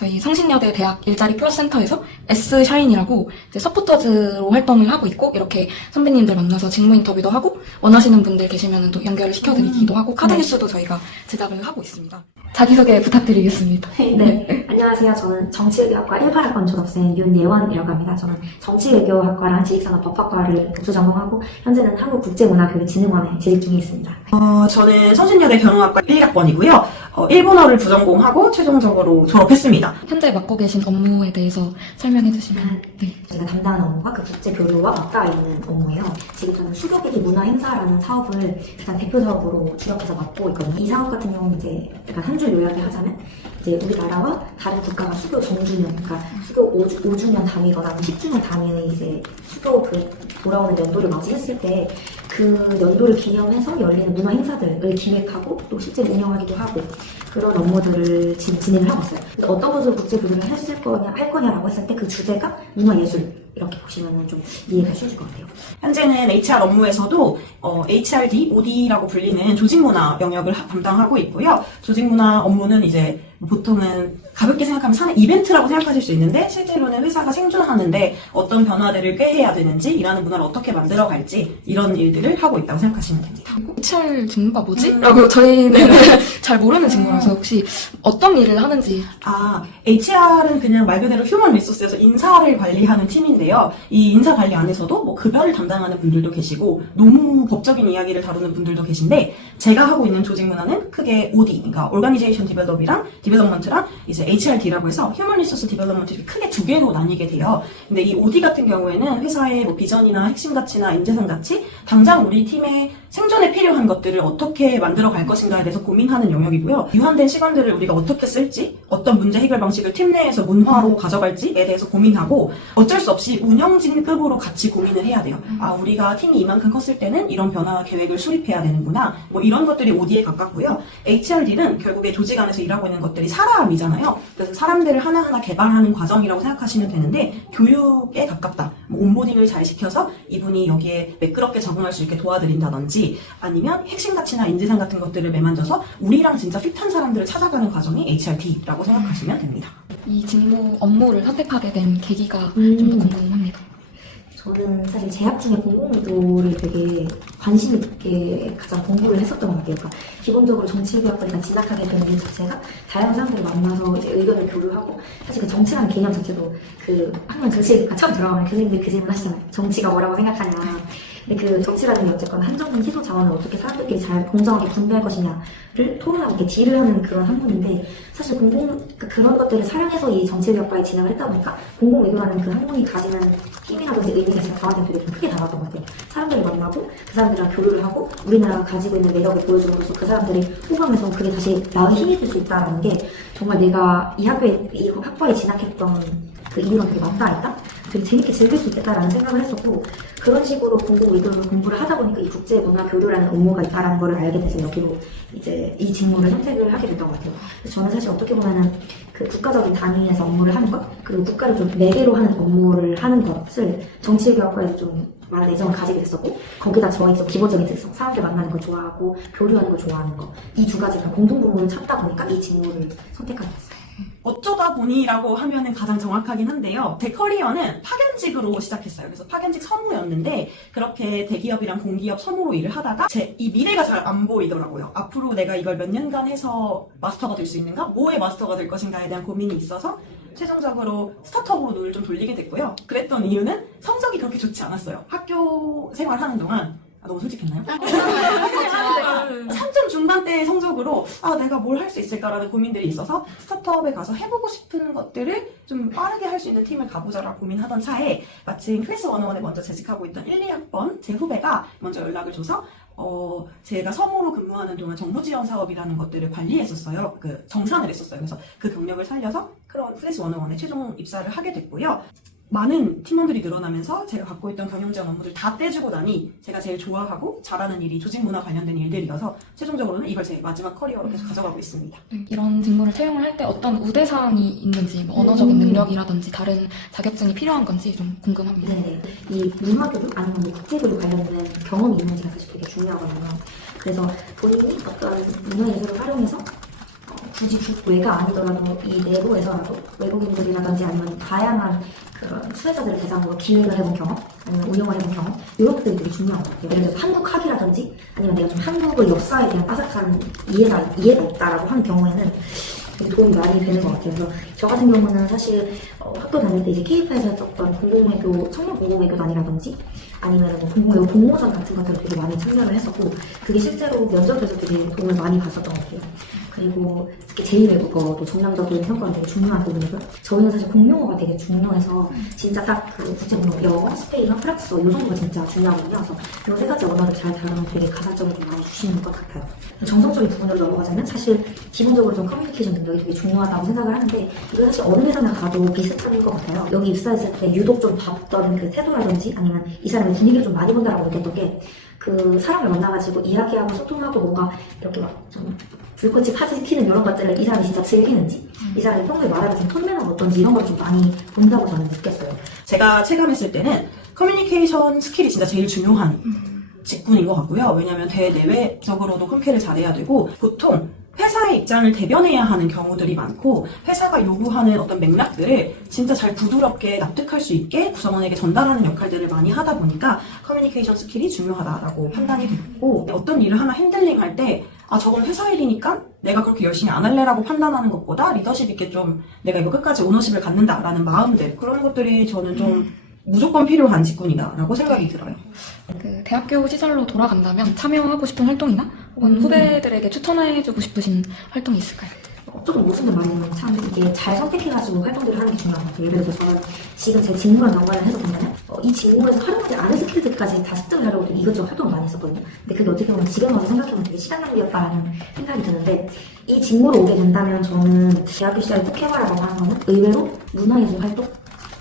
저희 성신여대 대학 일자리 플러스센터에서 S 샤인이라고 서포터즈로 활동을 하고 있고 이렇게 선배님들 만나서 직무 인터뷰도 하고 원하시는 분들 계시면 또 연결을 시켜드리기도 하고 카드 네. 뉴스도 저희가 제작을 하고 있습니다. 자기소개 부탁드리겠습니다. 네. 안녕하세요. 저는 정치외교학과 18학번 졸업생 윤예원이라고 합니다. 저는 정치외교학과랑 지식산업법학과를 복수 전공하고 현재는 한국국제문화교육진흥원에 재직 중에 있습니다. 어, 저는 성신여대 경영학과 1학번이고요. 어, 일본어를 부전공하고 최종적으로 졸업했습니다. 현재 맡고 계신 업무에 대해서 설명해 주시면 네. 제가 담당하는 업무가 그 국제교류와 맞닿아 있는 업무예요. 지금 저는 수교계기 문화 행사라는 사업을 가장 대표 사업으로 주력해서 맡고 있거든요. 이 사업 같은 경우는 이제 약간 한 줄 요약을 하자면 이제 우리나라와 다른 국가가 수교 정주년, 그러니까 수교 5주, 5주년 단위거나 10주년 단위의 이제 수교 그 돌아오는 연도를 맞이했을 때 그 연도를 기념해서 열리는 문화 행사들을 기획하고 또 실제 운영하기도 하고 그런 업무들을 지금 진행을 하고 있어요. 근데 어떤 것을 국제 교류를 했을 거냐 할 거냐라고 했을 때 그 주제가 문화예술 이렇게 보시면은 좀 이해가 쉬우실 것 같아요. 현재는 HR 업무에서도 어, HRD, OD라고 불리는 조직문화 영역을 하- 담당하고 있고요. 조직문화 업무는 이제 보통은 가볍게 생각하면 사는 이벤트라고 생각하실 수 있는데 실제로는 회사가 생존하는데 어떤 변화들을 꾀해야 되는지 일하는 문화를 어떻게 만들어갈지 이런 일들을 하고 있다고 생각하시면 됩니다. HR 직무가 뭐지? 음. 라고 저희는 잘 모르는 직무라서 혹시 어떤 일을 하는지 아, HR은 그냥 말 그대로 휴먼 리소스에서 인사를 관리하는 팀인데요. 이 인사 관리 안에서도 뭐 급여를 담당하는 분들도 계시고 노무 법적인 이야기를 다루는 분들도 계신데 제가 하고 있는 조직 문화는 크게 OD, 그러니까 Organization Develop이랑 Development랑 이제 HRD라고 해서 휴먼 리소스 디벨롭먼트 이렇게 크게 두 개로 나뉘게 돼요. 근데 이 OD 같은 경우에는 회사의 뭐 비전이나 핵심 가치나 인재상 가치, 당장 우리 팀의 생존에 필요한 것들을 어떻게 만들어 갈 것인가에 대해서 고민하는 영역이고요. 유한된 시간들을 우리가 어떻게 쓸지, 어떤 문제 해결 방식을 팀 내에서 문화로 가져갈지에 대해서 고민하고 어쩔 수 없이 운영진급으로 같이 고민을 해야 돼요. 아, 우리가 팀이 이만큼 컸을 때는 이런 변화 계획을 수립해야 되는구나. 뭐 이런 것들이 OD에 가깝고요. HRD는 결국에 조직 안에서 일하고 있는 것들이 사람이잖아요. 그래서 사람들을 하나하나 개발하는 과정이라고 생각하시면 되는데 교육에 가깝다. 뭐 온보딩을 잘 시켜서 이분이 여기에 매끄럽게 적응할 수 있게 도와드린다든지 아니면 핵심 가치나 인재상 같은 것들을 매만져서 우리랑 진짜 핏한 사람들을 찾아가는 과정이 HRD라고 생각하시면 됩니다. 이 직무 업무를 선택하게 된 계기가 음. 좀 더 궁금합니다. 저는 사실 재학 중에 공공의도를 되게 관심 있게 가장 공부를 했었던 것 같아요. 그러니까 기본적으로 정치외교학과에 진학하게 된 이유 자체가 다양한 사람들을 만나서 이제 의견을 교류하고 사실 그 정치라는 개념 자체도 그 학년 정치외교과 처음 들어가면 교수님들이 그 질문 하시잖아요. 정치가 뭐라고 생각하냐. 그 정치라는 게 어쨌거나 한정된 희소 자원을 어떻게 사람들끼리 잘 공정하게 분배할 것이냐를 토론하고 이렇게 딜을 하는 그런 학문인데 사실 공공 그- 그런 것들을 사용해서 이 정치외교학과에 진학을 했다 보니까 공공외교라는 그 학문이 가지는 힘이라든지 의미 자체가 저한테 되게 좀 크게 다가왔던 것 같아요. 사람들을 만나고 그 사람들이랑 교류를 하고 우리나라가 가지고 있는 매력을 보여줌으로써 그 사람들이 호감해서 그게 다시 나의 힘이 될 수 있다는 게 정말 내가 이 학교에 이 학과에 진학했던 그 이유랑 되게 맞닿아 있다. 되게 재밌게 즐길 수 있겠다라는 생각을 했었고 그런 식으로 공공 의도를 공부를 하다 보니까 이 국제 문화 교류라는 업무가 있다라는 걸 알게 돼서 여기로 이제 이 직무를 선택을 하게 됐던 것 같아요. 그래서 저는 사실 어떻게 보면은 그 국가적인 단위에서 업무를 하는 것 그리고 국가를 좀 매개로 하는 업무를 하는 것을 정치외교학과에서 좀 많은 애정을 가지게 됐었고 거기다 저의 좀 기본적인 특성 사람들 만나는 걸 좋아하고 교류하는 걸 좋아하는 거 이 두 가지가 공동분모를 찾다 보니까 이 직무를 선택하게 됐어요. 어쩌다 보니라고 하면은 가장 정확하긴 한데요. 제 커리어는 파견직으로 시작했어요. 그래서 파견직 서무였는데 그렇게 대기업이랑 공기업 서무로 일을 하다가 제 이 미래가 잘 안 보이더라고요. 앞으로 내가 이걸 몇 년간 해서 마스터가 될 수 있는가? 뭐의 마스터가 될 것인가에 대한 고민이 있어서 최종적으로 스타트업으로 눈을 좀 돌리게 됐고요. 그랬던 이유는 성적이 그렇게 좋지 않았어요. 학교 생활하는 동안 아, 너무 솔직했나요? 3점 중반대의 성적으로 아 내가 뭘 할 수 있을까라는 고민들이 있어서 스타트업에 가서 해보고 싶은 것들을 좀 빠르게 할 수 있는 팀을 가보자라고 고민하던 차에 마침 클래스 101에 먼저 재직하고 있던 1, 2학번 제 후배가 먼저 연락을 줘서 어 제가 서무로 근무하는 동안 정부 지원 사업이라는 것들을 관리했었어요. 그 정산을 했었어요. 그래서 그 경력을 살려서 그런 클래스 101에 최종 입사를 하게 됐고요. 많은 팀원들이 늘어나면서 제가 갖고 있던 경영지원 업무들 다 떼주고 나니 제가 제일 좋아하고 잘하는 일이 조직 문화 관련된 일들이어서 최종적으로는 이걸 제 마지막 커리어로 계속 가져가고 있습니다. 이런 직무를 채용을 할 때 어떤 우대 사항이 있는지 뭐 언어적인 음. 능력이라든지 다른 자격증이 필요한 건지 좀 궁금합니다. 네네. 이 문화교육 아니면 뭐 국제교류 관련된 경험이 있는지가 사실 되게 중요하거든요. 그래서 본인이 어떤 문화예술을 활용해서 어, 굳이 국외가 아니더라도 이 내부에서라도 외국인들이라든지 아니면 다양한 그런 수혜자들을 대상으로 기획을 해본 경험, 아니면 운영을 해본 경험, 이런 것들이 되게 중요한 것 같아요. 예를 들어서 한국 학이라든지 아니면 내가 좀 한국의 역사에 대한 빠삭한 이해가, 이해가 없다라고 하는 경우에는 도움이 많이 되는 것 같아요. 그래서 저 같은 경우는 사실 어, 학교 다닐 때 이제 K파에서 했었던 공공외교, 청년 공공외교단이라든지 아니면 뭐 공공외교 공모전 같은 것들을 되게 많이 참여를 했었고 그게 실제로 면접에서 되게 도움을 많이 받았던 것 같아요. 그리고 특히 제2외국어도 정량적인 평가는 되게 중요한 부분이고요. 저희는 사실 공용어가 되게 중요해서 진짜 딱그 국제문화 영어, 스페인어, 프랑스어 이 정도가 진짜 중요하거든요. 그래서 이 세 가지 언어를 잘 다루면 되게 가산점을 좀 많이 주시는 것 같아요. 정성적인 부분으로 넘어가자면 사실 기본적으로 좀 커뮤니케이션 능력이 되게 중요하다고 생각을 하는데 이거 사실 어느 회사나 가도 비슷한 것 같아요. 여기 입사했을 때 유독 좀 봤던 그 태도라든지 아니면 이 사람 의 분위기를 좀 많이 본다라고 느꼈던 게 그 사람을 만나가지고 이야기하고 소통하고 뭔가 이렇게 막좀 불꽃이 파지키는 이런 것들을 이 사람이 진짜 즐기는지 이 사람이 평소에 말하는 좀 톤 매너가 어떤지 이런 걸 좀 많이 본다고 저는 느꼈어요. 제가 체감했을 때는 커뮤니케이션 스킬이 진짜 제일 중요한 직군인 것 같고요. 왜냐하면 대내외적으로도 컴muni케를 잘해야 되고 보통 회사의 입장을 대변해야 하는 경우들이 많고 회사가 요구하는 어떤 맥락들을 진짜 잘 부드럽게 납득할 수 있게 구성원에게 전달하는 역할들을 많이 하다 보니까 커뮤니케이션 스킬이 중요하다라고 판단이 됐고 어떤 일을 하나 핸들링할 때 아, 저건 회사 일이니까 내가 그렇게 열심히 안 할래라고 판단하는 것보다 리더십 있게 좀 내가 이거 끝까지 오너십을 갖는다라는 마음들 그런 것들이 저는 좀 무조건 필요한 직군이다라고 생각이 들어요. 그 대학교 시절로 돌아간다면 참여하고 싶은 활동이나 혹은 음. 후배들에게 추천해주고 싶으신 활동이 있을까요? 조금 무슨 말이냐면 참 이게 잘 선택해가지고 활동들을 하는 게 중요한 것 같아요. 예를 들어서 저는 지금 제 직무랑 연관을 해서 보면 어, 이 직무에서 활용하지 않은 스킬들까지 다 습득을 하려고 이것저것 활동을 많이 했었거든요. 근데 그게 어떻게 보면 지금 와서 생각해보면 되게 시간 낭비였다라는 생각이 드는데 이 직무로 오게 된다면 저는 대학교 시절에 꼭 해봐라라고 하는 거는 의외로 문화예술 활동?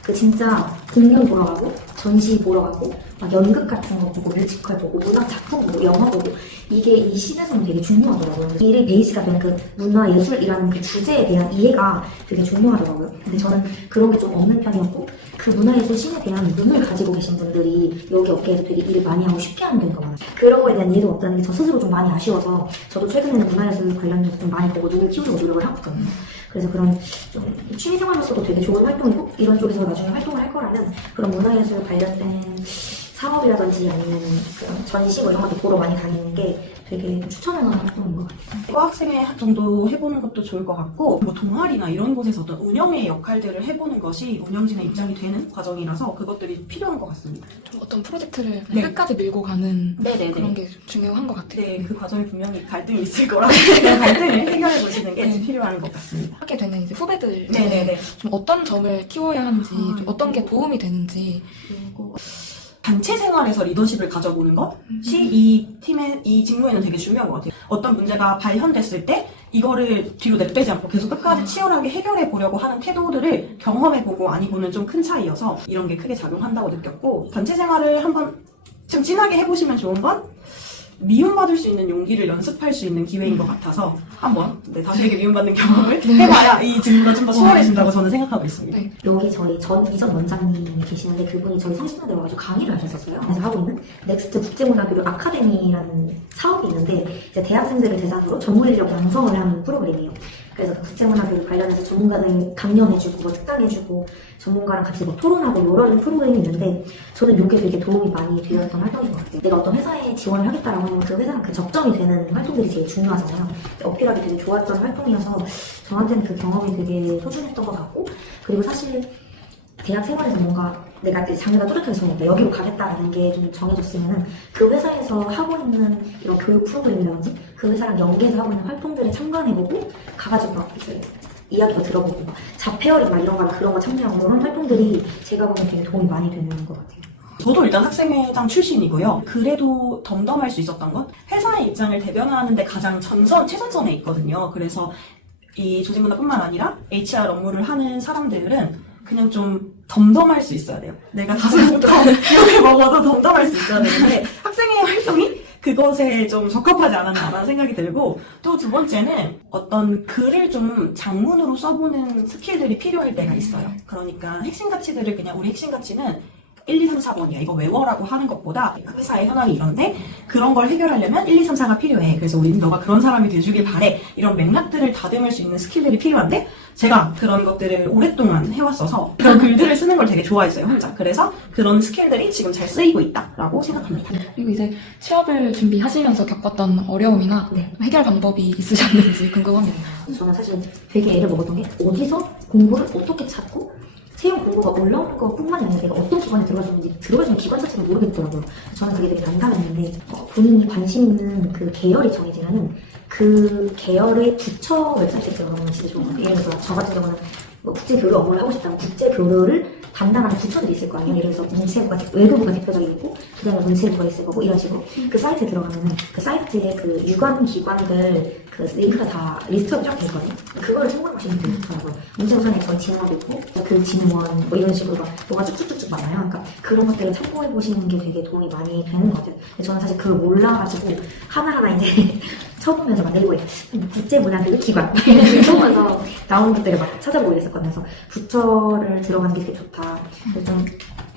그 진짜 공연 보러 가고 전시 보러 가고 막 연극 같은 거 보고 뮤지컬 보고 문학 작품 보고 영화 보고 이게 이 시대에서는 되게 중요하더라고요. 일의 베이스가 되는 그 문화 예술이라는 그 주제에 대한 이해가 되게 중요하더라고요. 근데 저는 그런 게 좀 없는 편이었고 그 문화 예술 씬에 대한 눈을 가지고 계신 분들이 여기 업계에서 되게 일을 많이 하고 쉽게 하는 경우가 많아요. 그런 거에 대한 이해도 없다는 게 저 스스로 좀 많이 아쉬워서 저도 최근에는 문화 예술 관련해서 좀 많이 보고 눈을 키우려고 노력을 하고 있거든요. 그래서 그런 좀 취미 생활로서도 되게 좋은 활동이고 이런 쪽에서 나중에 활동을 할 거라면 그런 문화예술 관련된 사업이라든지 아니면 그런 전시 뭐 이런 것도 보러 많이 다니는 게 되게 추천할 만한 활동인 것 같아요. 과학생회 정도 해보는 것도 좋을 것 같고 뭐 동아리나 이런 곳에서 어떤 운영의 역할들을 해보는 것이 운영진의 입장이 되는 과정이라서 그것들이 필요한 것 같습니다. 좀 어떤 프로젝트를 네. 끝까지 밀고 가는 네네네. 그런 게 중요한 것 같아요. 네, 그 과정에 분명히 갈등이 있을 거라 그 갈등을 해결해 보시는 게 네. 필요한 것 같습니다. 하게 되는 이제 후배들 네네네. 좀 어떤 점을 키워야 하는지, 아, 좀 어떤 게 도움이 되는지 그리고 단체 생활에서 리더십을 가져보는 것이 이 팀의 이 직무에는 되게 중요한 것 같아요. 어떤 문제가 발현됐을 때 이거를 뒤로 내빼지 않고 계속 끝까지 치열하게 해결해 보려고 하는 태도들을 경험해 보고 아니고는 좀 큰 차이여서 이런 게 크게 작용한다고 느꼈고 단체 생활을 한번 좀 진하게 해보시면 좋은 건 미움받을 수 있는 용기를 연습할 수 있는 기회인 것 같아서 한번 네, 다수에게 미움받는 경험을 해봐야 이 직무가 좀더 수월해진다고 저는 생각하고 있습니다. 네. 여기 저희 전 이전 원장님이 계시는데 그분이 저희 30년대 와가지고 강의를 하셨었어요. 그래서 하고 있는 넥스트 국제문화교류 아카데미라는 사업이 있는데 이제 대학생들을 대상으로 전문 인력 양성을 하는 프로그램이에요. 그래서 그 국제문화교류 관련해서 전문가들 강연해주고 뭐 특강해주고 전문가랑 같이 뭐 토론하고 이런 프로그램이 있는데 저는 이게 되게 도움이 많이 되었던 활동인 것 같아요. 내가 어떤 회사에 지원을 하겠다라고 하면 그 회사랑 그 적정이 되는 활동들이 제일 중요하잖아요. 어필하기 되게 좋았던 활동이어서 저한테는 그 경험이 되게 소중했던 것 같고 그리고 사실 대학 생활에서 뭔가 내가 이제 장르가 뚜렷해서 내가 여기로 가겠다라는 게 좀 정해졌으면은 그 회사에서 하고 있는 이런 교육 프로그램이라든지 그 회사랑 연계해서 하고 있는 활동들에 참관해보고 가가지고 막 이제 이야기도 들어보고 막 자폐어리 막 이런 거 그런 거 참여하고 그런 활동들이 제가 보기엔 되게 도움이 많이 되는 것 같아요. 저도 일단 학생회장 출신이고요. 그래도 덤덤할 수 있었던 건 회사의 입장을 대변하는데 가장 전선, 최전선에 있거든요. 그래서 이 조직문화뿐만 아니라 HR 업무를 하는 사람들은 그냥 좀 덤덤할 수 있어야 돼요. 내가 다시부터 이렇게 먹어도 덤덤할 수 있어야 되는데 학생회 활동이 그것에 좀 적합하지 않았나라는 생각이 들고 또 두 번째는 어떤 글을 좀 장문으로 써보는 스킬들이 필요할 때가 있어요. 그러니까 핵심 가치들을 그냥 우리 핵심 가치는 1, 2, 3, 4번이야. 이거 외워라고 하는 것보다 회사의 현황이 이런데 그런 걸 해결하려면 1, 2, 3, 4가 필요해. 그래서 우리는 너가 그런 사람이 돼주길 바래. 이런 맥락들을 다듬을 수 있는 스킬들이 필요한데 제가 그런 것들을 오랫동안 해왔어서 그런 글들을 쓰는 걸 되게 좋아했어요, 혼자. 그래서 그런 스킬들이 지금 잘 쓰이고 있다라고 생각합니다. 그리고 이제 취업을 준비하시면서 겪었던 어려움이나 네. 해결 방법이 있으셨는지 궁금합니다. 저는 사실 되게 애를 먹었던 게 어디서 공부를 어떻게 찾 공고가 올라오는 것뿐만이 아니라 내가 어떤 기관에 들어가주는지 들어가주는 기관 자체를 모르겠더라고요. 저는 그게 되게 난감했는데 어, 본인이 관심 있는 그 계열이 정해지면은 그 계열의 부처 웹사이트에 들어가면 진짜 좋은 것 같아요. 예를 들어서 저 같은 경우는 뭐 국제교류 업무를 하고 싶다면 국제교류를 담당하는 부처들이 있을 거 아니에요. 예를 들어서 문체부가 대- 외교부가 대표적이고 그 다음에 문체부가 있을 거고 이런 식으로 그 사이트에 들어가면은 그 사이트에 그 유관 기관들 그 링크가 다 리스트가 쫙 되거든요. 그거를 참고해 보시면 되게 좋더라고요. 전 진흥원도 있고 그 진흥원 뭐 이런 식으로 막 뭐가 쭉쭉쭉쭉 많아요. 그러니까 그런 것들을 참고해 보시는 게 되게 도움이 많이 되는 것 같아요. 저는 사실 그걸 몰라가지고 하나하나 이제 쳐보면서 막 내고 국제문화교육 기관 쳐보면서 나오는 것들을 막 찾아보고 이랬었거든요. 그래서 부처를 들어가는 게 되게 좋다. 그래서 좀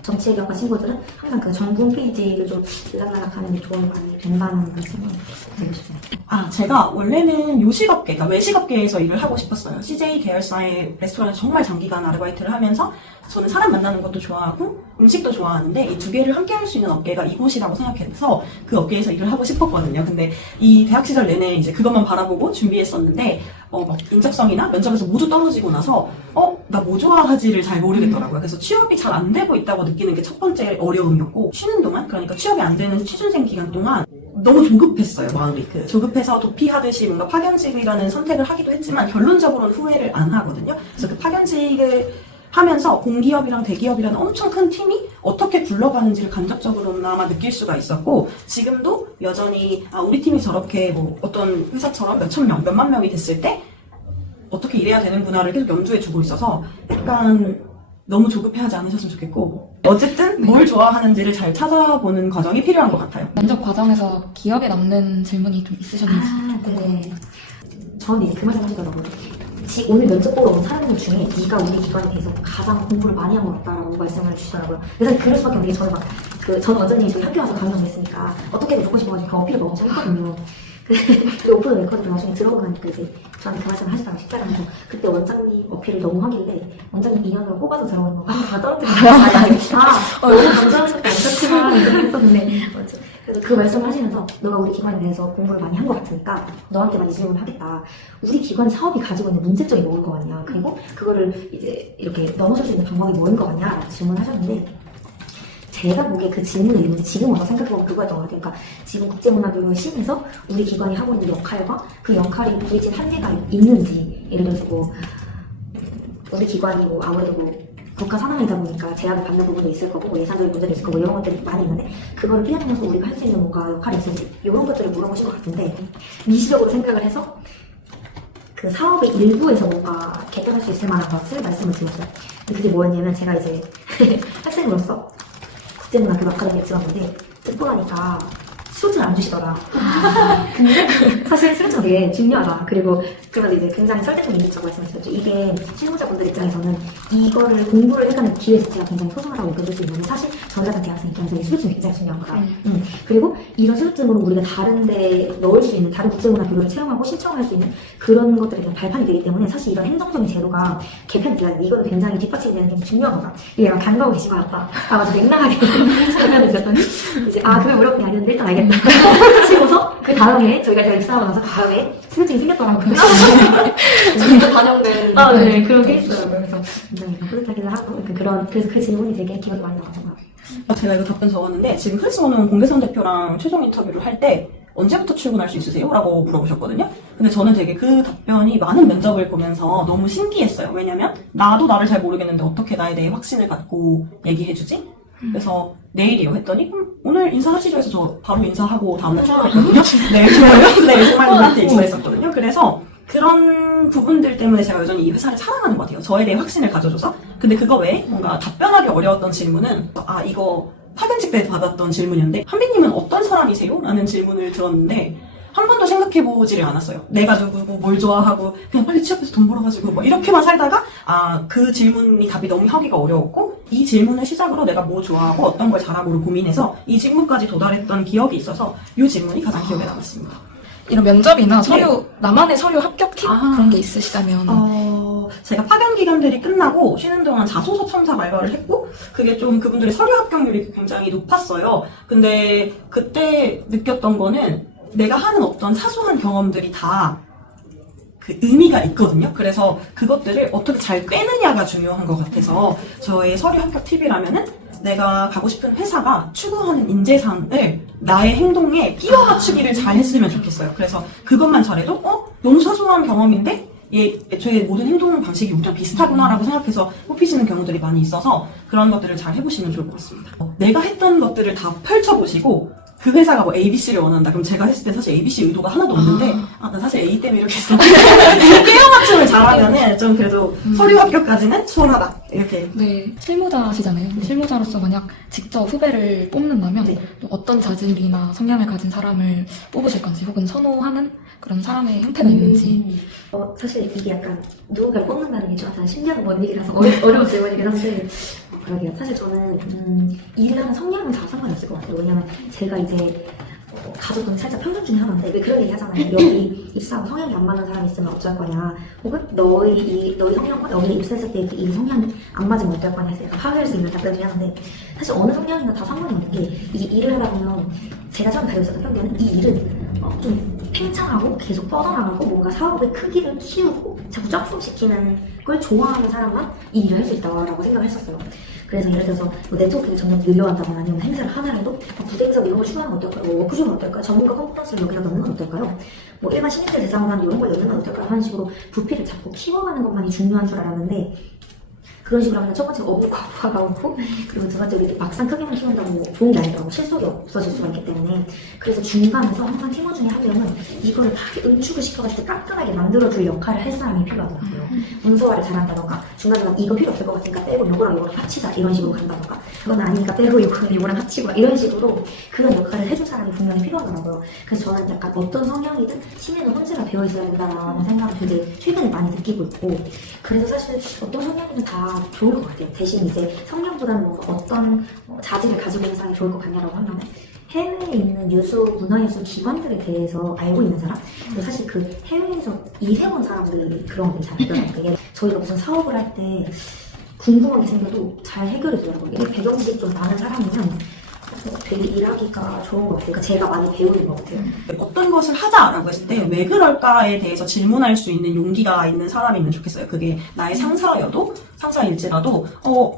정치외교과 친구들은 항상 그 정부 홈페이지를 좀 들락날락하는 게 도움이 많이 된다는 그 생각을 드리고 싶어요. 아, 제가 원래는 요식업계, 그러니까 외식업계에서 일을 하고 싶었어요. CJ 계열사의 레스토랑에서 정말 장기간 아르바이트를 하면서 저는 사람 만나는 것도 좋아하고 음식도 좋아하는데 이 두 개를 함께 할 수 있는 업계가 이곳이라고 생각해서 그 업계에서 일을 하고 싶었거든요. 근데 이 대학 시절 내내 이제 그것만 바라보고 준비했었는데 어, 막 인적성이나 면접에서 모두 떨어지고 나서 어, 나 뭐 좋아하지를 잘 모르겠더라고요. 그래서 취업이 잘 안 되고 있다고 느끼는 게 첫 번째 어려움이었고 쉬는 동안 그러니까 취업이 안 되는 취준생 기간 동안 너무 조급했어요 마음이 그 조급해서 도피하듯이 뭔가 파견직이라는 선택을 하기도 했지만 결론적으로는 후회를 안 하거든요 그래서 그 파견직을 하면서 공기업이랑 대기업이라는 엄청 큰 팀이 어떻게 굴러가는지를 간접적으로나마 느낄 수가 있었고 지금도 여전히 아, 우리 팀이 저렇게 뭐 어떤 회사처럼 몇천 명, 몇만 명이 됐을 때 어떻게 일해야 되는구나를 계속 염두에 두고 있어서 약간 너무 조급해하지 않으셨으면 좋겠고 어쨌든 뭘 좋아하는지를 잘 찾아보는 과정이 필요한 것 같아요. 면접 과정에서 기억에 남는 질문이 좀 있으셨는지 아, 네. 저는 이제 그 말씀 하시더라고요. 지- 오늘 면접 보러 온 사람들 중에 네가 우리 기관에 대해서 가장 공부를 많이 한 것 같다라고 말씀을 주시더라고요. 그래서 그럴 수밖에 없는 게 저는 막, 그, 전 원장님이 저희 학교 와서 강의를 했으니까 어떻게든 듣고 싶어가지고 그 어필을 엄청 했거든요. 그, 그 오픈을 했거든요. 나중에 들어오고 나니까 이제 저한테 그 말씀을 하시다가 식사를 하면서 그때 원장님 어필을 너무 하길래 원장님 인연으로 뽑아서 들어오는 거. 아, 다 떨어뜨리고. 아, 너무 감사하셨다. 했었는데. 맞아. 그래서 그 말씀을 하시면서 너가 우리 기관에 대해서 공부를 많이 한 것 같으니까 너한테만 이 질문을 하겠다. 우리 기관 사업이 가지고 있는 문제점이 뭐인 것 같냐. 그리고 그거를 이제 이렇게 넘어설 수 있는 방법이 뭐인 것 같냐. 질문을 하셨는데 제가 보기에 그 질문을 읽는데 지금 와서 생각해보면 그거였던 것 같아요. 그러니까 지금 국제문화교육을 심해서 우리 기관이 하고 있는 역할과 그 역할이 부딪힌 한계가 있는지 예를 들어서 뭐 우리 기관이 뭐 아무래도 뭐 국가 산하이다 보니까 제약을 받는 부분도 있을 거고 뭐 예산적인 문제도 있을 거고 이런 것들이 많이 있는데 그거를 뛰어넘어서 우리가 할 수 있는 뭔가 역할이 있을지 이런 것들을 물어보신 것 같은데 미시적으로 생각을 해서 그 사업의 일부에서 뭔가 개편할 수 있을 만한 것을 말씀을 드렸어요. 그게 뭐였냐면 제가 이제 학생으로서 교육 아카데미에 들어갔는데 듣고 나니까 수료증을 안 주시더라. 근데 사실 수료증 되게 중요하다. 그리고 그러면서 이제 굉장히 설득력 있다고 말씀하셨죠. 이게 실무자분들 입장에서는 이거를 공부를 해가는 기회 자체가 굉장히 소중하다고 느껴질 수 있는데 사실 저 같은 대학생 입장에서 이 수료증이 굉장히 중요한 거다. 음. 음. 그리고 이런 수료증으로 우리가 다른 데 넣을 수 있는 다른 국제문화 교류를 채용하고 신청할 수 있는 그런 것들에 대한 발판이 되기 때문에 사실 이런 행정적인 제도가 개편이 돼야 돼. 이거는 굉장히 뒷받침이 되는 게 중요한 거다. 이게 약간 간과하고 계신 것 같다. 아, 아주 맥락하게 설명을 드렸더니 이제 아, 그게 어렵게 아니었는데 일단 알겠다. 하시고서 그 다음에 저희가 이제 입사하고 나서 다음에 수료증이 생겼더라고요. 진짜 반영된 아, 네, 그런 게 있어요. 그래서 굉장히 뿌듯하기도 하고 그- 그런 그래서 그 질문이 되게 기억에 많이 남았던 것 같아요. 아, 제가 이거 답변 적었는데 지금 크리스모는 공대선 대표랑 최종 인터뷰를 할 때 언제부터 출근할 수 있으세요? 라고 물어보셨거든요. 근데 저는 되게 그 답변이 많은 면접을 보면서 너무 신기했어요. 왜냐면 나도 나를 잘 모르겠는데 어떻게 나에 대해 확신을 갖고 얘기해주지? 그래서 내일이요 했더니 음, 오늘 인사하시죠 해서 저 바로 인사하고 다음날 출근했거든요. 네, 정말요? 네, 정말 그렇게 인사했었거든요. 그래서 그런 부분들 때문에 제가 여전히 이 회사를 사랑하는 것 같아요. 저에 대해 확신을 가져줘서. 근데 그거 외에 뭔가 답변하기 어려웠던 질문은 아 이거 파견직 때 받았던 질문이었는데 한빈님은 어떤 사람이세요? 라는 질문을 들었는데 한 번도 생각해보지를 않았어요. 내가 누구고 뭘 좋아하고 그냥 빨리 취업해서 돈 벌어가지고 뭐 이렇게만 살다가 아 그 질문이 답이 너무 하기가 어려웠고 이 질문을 시작으로 내가 뭐 좋아하고 어떤 걸 잘하고를 고민해서 이 질문까지 도달했던 기억이 있어서 이 질문이 가장 기억에 남았습니다. 이런 면접이나 서류, 나만의 서류 합격 팁? 아. 그런 게 있으시다면. 어, 제가 파견 기간들이 끝나고 쉬는 동안 자소서 첨삭 알바를 했고, 그게 좀 그분들의 서류 합격률이 굉장히 높았어요. 근데 그때 느꼈던 거는 내가 하는 어떤 사소한 경험들이 다 그 의미가 있거든요. 그래서 그것들을 어떻게 잘 빼느냐가 중요한 것 같아서 저의 서류 합격 팁이라면은 내가 가고 싶은 회사가 추구하는 인재상을 나의 행동에 끼워 맞추기를 잘 했으면 좋겠어요. 그래서 그것만 잘해도 어? 너무 사소한 경험인데 얘 애초에 모든 행동 방식이 우리랑 비슷하구나라고 생각해서 뽑히시는 경우들이 많이 있어서 그런 것들을 잘 해보시면 좋을 것 같습니다. 어, 내가 했던 것들을 다 펼쳐보시고 그 회사가 뭐 ABC를 원한다. 그럼 제가 했을 때 사실 ABC 의도가 하나도 없는데 아, 나 사실 A 때문에 이렇게 했어. 깨어 맞춤을 잘하면은 좀 그래도 서류 합격까지는 수월하다. 이렇게 네, 실무자시잖아요. 실무자로서 만약 직접 후배를 뽑는다면 네. 또 어떤 자질이나 성향을 가진 사람을 뽑으실 건지 혹은 선호하는 그런 사람의 형태가 있는지 음, 어, 사실 이게 약간 누군가를 뽑는다는 게 저한테는 신기한 먼 얘기라서 어려, 어려운 질문이긴 한데 어, 그러게요. 사실 저는 음, 일을 하는 성향은 다 상관이 없을 것 같아요. 왜냐면 제가 이제 어, 가족은 살짝 편견 중에 하나인데 왜 그런 얘기 하잖아요. 여기 입사하고 성향이 안 맞는 사람이 있으면 어쩔 거냐. 혹은 너의 이 너의 성향과 여기 입사했을 때 이 성향이 안 맞으면 어떨 거냐 해서 약간 화낼 수 있는 답변 중에 하나인데 사실 어느 성향이나 다 상관이 없는 게 이게 일을 하다 보면 제가 처음 있었던 편견은 이 일은 어, 좀 팽창하고 계속 뻗어나가고 뭔가 사업의 크기를 키우고 자꾸 점프시키는 걸 좋아하는 사람만 이 일을 할 수 있다고 생각을 했었어요. 그래서 예를 들어서 뭐 네트워크를 점점 늘려간다거나 아니면 행사를 하나라도 뭐 부대 행사 이런 걸건 어떨까요? 뭐 워크숍은 어떨까요? 전문가 컨퍼런스를 여기다 넣는 건 어떨까요? 뭐 일반 시민들 대상으로 하는 이런 걸 넣는 건 어떨까요? 하는 식으로 부피를 자꾸 키워가는 것만이 중요한 줄 알았는데 그런 식으로 하면 첫 번째 업무 과부하가 오고 그리고 두 번째 우리 막상 크게만 키운다고 좋은 게 아니더라고 실속이 없어질 수가 있기 때문에. 그래서 중간에서 항상 팀원 중에 한 명은 이거를 다 응축을 시켜가지고 깐깐하게 만들어줄 역할을 할 사람이 필요하더라고요. 문서화를 잘한다던가 중간중간 이거 필요 없을 것 같으니까 빼고 요거랑 요거랑 합치자 이런 식으로 간다던가. 그건 아니니까 빼고 요거랑 요거랑 합치고 막 이런 식으로 그런 역할을 해줄 사람이 분명히 필요하더라고요. 그래서 저는 약간 어떤 성향이든 팀에는 혼자가 되어 있어야 된다는 생각을 되게 최근에 많이 느끼고 있고. 그래서 사실 어떤 성향이든 다 좋을 것 같아요. 대신 이제 성향보다는 뭔가 어떤 어, 자질을 가지고 있는 사람이 좋을 것 같냐라고 하면 해외에 있는 유수 문화예술 기관들에 대해서 알고 있는 사람. 근데 사실 그 해외에서 일해온 사람들이 그런 걸잘 알더라고요. 이게 저희가 무슨 사업을 할 때 궁금한 게 생겨도 잘 해결해 주더라고요. 이게 배경지식 좀 많은 사람이면 어, 되게 일하기가 좋은 것 같아요. 그러니까 제가 많이 배우는 것 같아요. 어떤 것을 하자라고 했을 때 왜 그럴까에 대해서 질문할 수 있는 용기가 있는 사람이면 좋겠어요. 그게 나의 상사여도 상사일지라도 어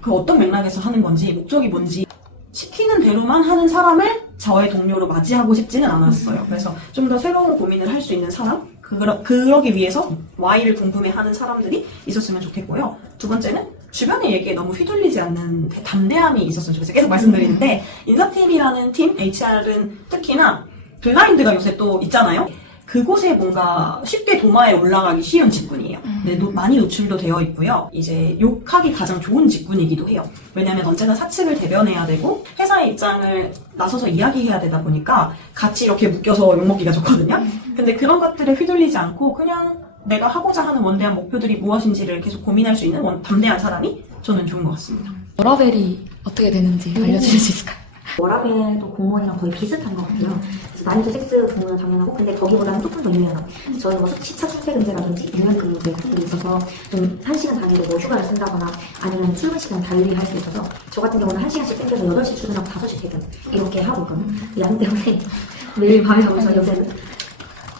그 어떤 맥락에서 하는 건지 목적이 뭔지 시키는 대로만 하는 사람을 저의 동료로 맞이하고 싶지는 않았어요. 그래서 좀 더 새로운 고민을 할 수 있는 사람 그러, 그러기 위해서 Y를 궁금해하는 사람들이 있었으면 좋겠고요. 두 번째는 주변의 얘기에 너무 휘둘리지 않는 담대함이 있었으면 좋겠어요. 계속 말씀드리는데 인사팀이라는 팀, HR은 특히나 블라인드가 요새 또 있잖아요. 그곳에 뭔가 쉽게 도마에 올라가기 쉬운 직군이에요. 네, 노- 많이 노출도 되어 있고요. 이제 욕하기 가장 좋은 직군이기도 해요. 왜냐하면 언제나 사측을 대변해야 되고 회사의 입장을 나서서 이야기해야 되다 보니까 같이 이렇게 묶여서 욕먹기가 좋거든요. 근데 그런 것들에 휘둘리지 않고 그냥 내가 하고자 하는 원대한 목표들이 무엇인지를 계속 고민할 수 있는 원- 담대한 사람이 저는 좋은 것 같습니다. 워라벨이 어떻게 되는지 알려주실 수 있을까요? 워라벨도 공무원이랑 거의 비슷한 것 같아요. 그래서 나이도 섹스 근무는 당연하고, 근데 거기보다는 조금 더 유연한. 저희는 뭐 시차 출퇴근제라든지 유연 근무제 같은 게 있어서 좀한 시간 단위로 뭐 휴가를 쓴다거나 아니면 출근 시간 달리 할 수 있어서 저 같은 경우는 한 시간씩 땡겨서 8시 출근하고 5시 퇴근 이렇게 하고 있거든요. 양 때문에 매일 밤에 가면서 요새는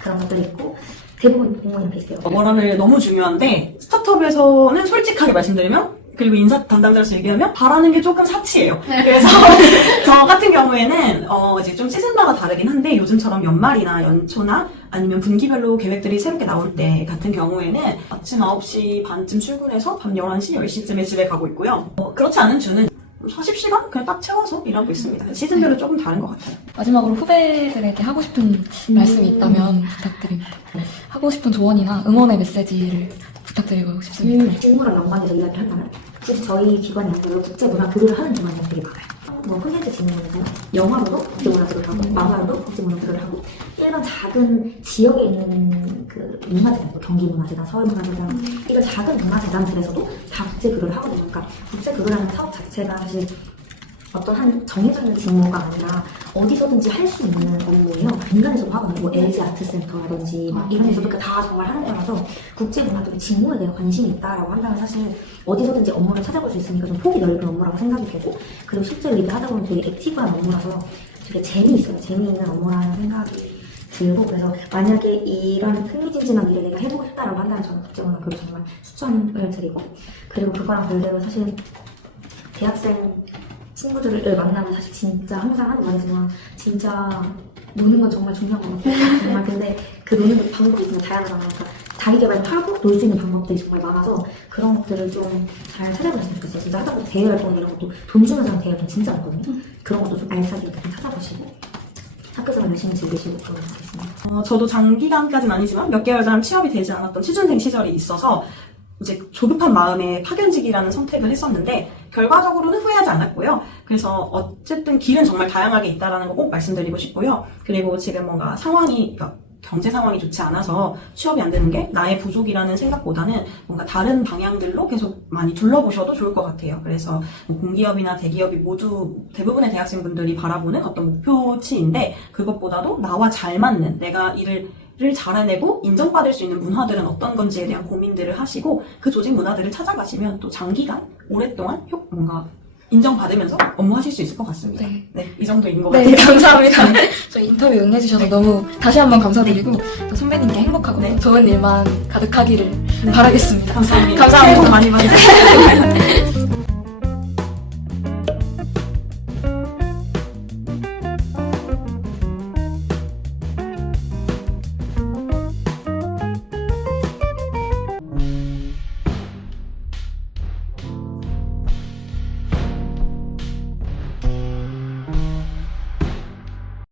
그런 것들이 있고 대부분 공무원이랑 비슷해요. 워라벨 너무 중요한데 스타트업에서는 솔직하게 말씀드리면 그리고 인사 담당자로서 얘기하면 바라는 게 조금 사치예요. 그래서 저 같은 경우에는 어 이제 좀 시즌마다 다르긴 한데 요즘처럼 연말이나 연초나 아니면 분기별로 계획들이 새롭게 나올 때 같은 경우에는 아침 9시 반쯤 출근해서 밤 11시, 10시쯤에 집에 가고 있고요. 어, 그렇지 않은 주는 40시간 그냥 딱 채워서 일하고 있습니다. 시즌별로 조금 다른 것 같아요. 마지막으로 후배들에게 하고 싶은 말씀이 있다면 부탁드립니다. 하고 싶은 조언이나 응원의 메시지를 부탁드리고 싶습니다. 음, 공무랑 연관해서 이야기를 한다면 굳이 저희 기관이 아니라 국제문화 교류를 하는 기관이 되게 많아요. 뭐 콘텐츠 진흥에서 영화로도 국제 문화 교류를 하고 만화로도 국제 문화 교류를 하고 일반 작은 지역에 있는 그 문화재단, 뭐 경기 문화재단, 서울 문화재단 이런 작은 문화재단들에서도 다 국제 교류를 하거든요. 그러니까 국제 그거라는 사업 자체가 사실 어떤 한 정해져 있는 직무가 아니라 어디서든지 할 수 있는 업무예요. 민간에서도 하거든요. 뭐 LG 아트센터라든지 막 이런 데서도 그다 정말 하는 거라서 국제문화들이 직무에 대한 관심이 있다라고 한다면 사실 어디서든지 업무를 찾아볼 수 있으니까 좀 폭이 넓은 업무라고 생각이 되고 그리고 실제로 일을 하다 보면 되게 액티브한 업무라서 되게 재미있어요. 재미있는 업무라는 생각이 들고 그래서 만약에 이런 흥미진진한 일을 내가 해보고 싶다라고 한다면 저는 국제문화 교육 정말 추천을 드리고 그리고 그거랑 별개로 사실 대학생 친구들을 만나면 사실 진짜 항상 하는 말이지만 진짜 노는 건 정말 중요한 것 같아요. 정말 근데 그 노는 것 방법이 정말 다양하잖아요. 그러니까 자기 개발 하고 놀 수 있는 방법들이 정말 많아서 그런 것들을 좀 잘 찾아보셨으면 좋겠어요. 진짜 하다 보면 대외 활동 이런 것도 돈 주는 사람 대회 활동 진짜 많거든요. 그런 것도 좀 알차게 좀 찾아보시고 학교생활 열심히 즐기시고 그러면 좋겠습니다. 어, 저도 장기간까지는 아니지만 몇 개월간 취업이 되지 않았던 취준생 시절이 있어서 이제 조급한 마음에 파견직이라는 선택을 했었는데 결과적으로는 후회하지 않았고요. 그래서 어쨌든 길은 정말 다양하게 있다라는 거 꼭 말씀드리고 싶고요. 그리고 지금 뭔가 상황이 그러니까 경제 상황이 좋지 않아서 취업이 안 되는 게 나의 부족이라는 생각보다는 뭔가 다른 방향들로 계속 많이 둘러보셔도 좋을 것 같아요. 그래서 뭐 공기업이나 대기업이 모두 대부분의 대학생분들이 바라보는 어떤 목표치인데 그것보다도 나와 잘 맞는 내가 일을 를 잘해내고 인정받을 수 있는 문화들은 어떤 건지에 대한 고민들을 하시고 그 조직 문화들을 찾아가시면 또 장기간 오랫동안 효, 뭔가 인정받으면서 업무하실 수 있을 것 같습니다. 네. 네, 이 정도인 것 네, 같아요. 감사합니다. 저희 인터뷰 응해주셔서 너무 다시 한번 감사드리고 또 선배님께 행복하고 네. 좋은 일만 가득하기를 바라겠습니다. 감사합니다. 감사합니다. 새해 복 많이 받으세요.